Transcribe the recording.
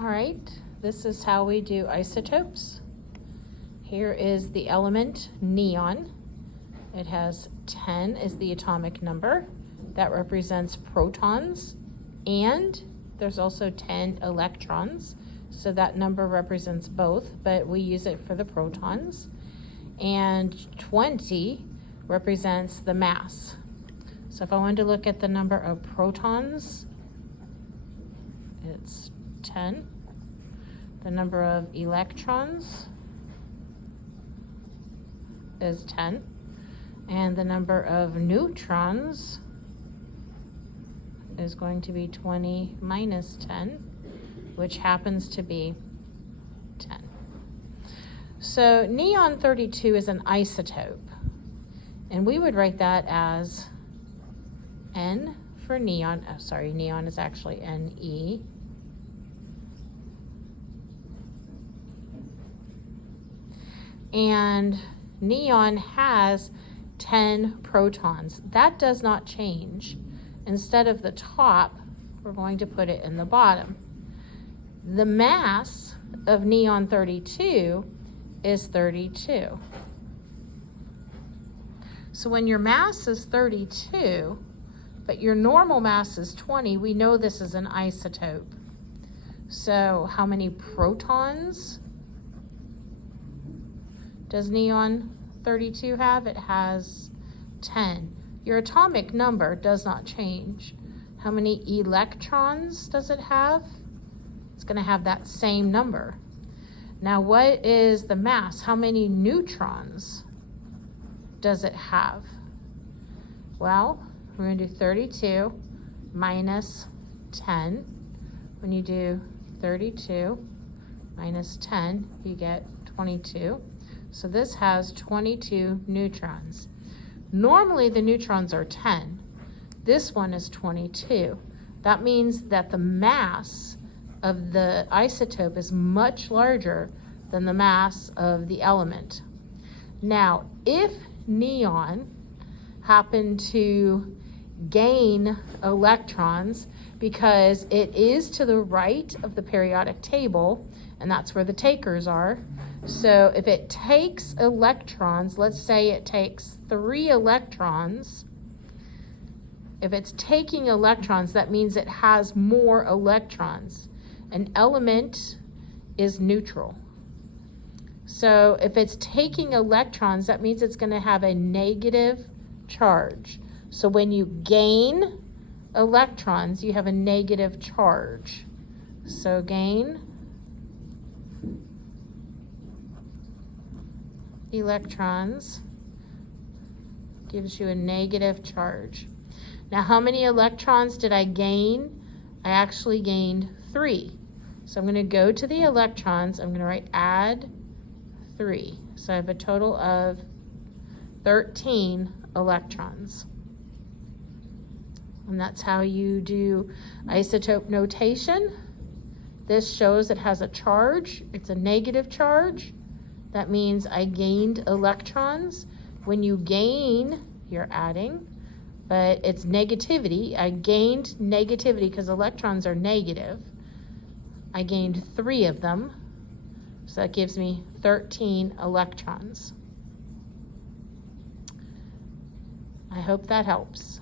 All right, this is how we do isotopes. Here is the element neon. It has 10 is the atomic number. That represents protons, and there's also 10 electrons. So that number represents both, but we use it for the protons. And 20 represents the mass. So if I wanted to look at the number of protons, it's 10. The number of electrons is 10. And the number of neutrons is going to be 20 minus 10, which happens to be 10. So neon 32 is an isotope. And we would write that as N for neon. Oh, sorry, neon is actually Ne. And neon has 10 protons. That does not change. Instead of the top, we're going to put it in the bottom. The mass of neon 32 is 32. So when your mass is 32, but your normal mass is 20, we know this is an isotope. So how many protons does neon 32 have? It has 10. Your atomic number does not change. How many electrons does it have? It's going to have that same number. Now, what is the mass? How many neutrons does it have? Well, we're going to do 32 minus 10. When you do 32 minus 10, you get 22. So this has 22 neutrons. Normally the neutrons are 10. This one is 22. That means that the mass of the isotope is much larger than the mass of the element. Now, if neon happened to gain electrons, because it is to the right of the periodic table, and that's where the takers are. So if it takes electrons, let's say it takes 3 electrons. If it's taking electrons, that means it has more electrons. An element is neutral. So if it's taking electrons, that means it's going to have a negative charge. So when you gain electrons, you have a negative charge. So gain electrons gives you a negative charge. Now, how many electrons did I gain? I actually gained 3. So I'm going to go to the electrons. I'm going to write add 3. So I have a total of 13 electrons. And that's how you do isotope notation. This shows it has a charge. It's a negative charge. That means I gained electrons. When you gain, you're adding, but it's negativity. I gained negativity because electrons are negative. I gained 3 of them, so that gives me 13 electrons. I hope that helps.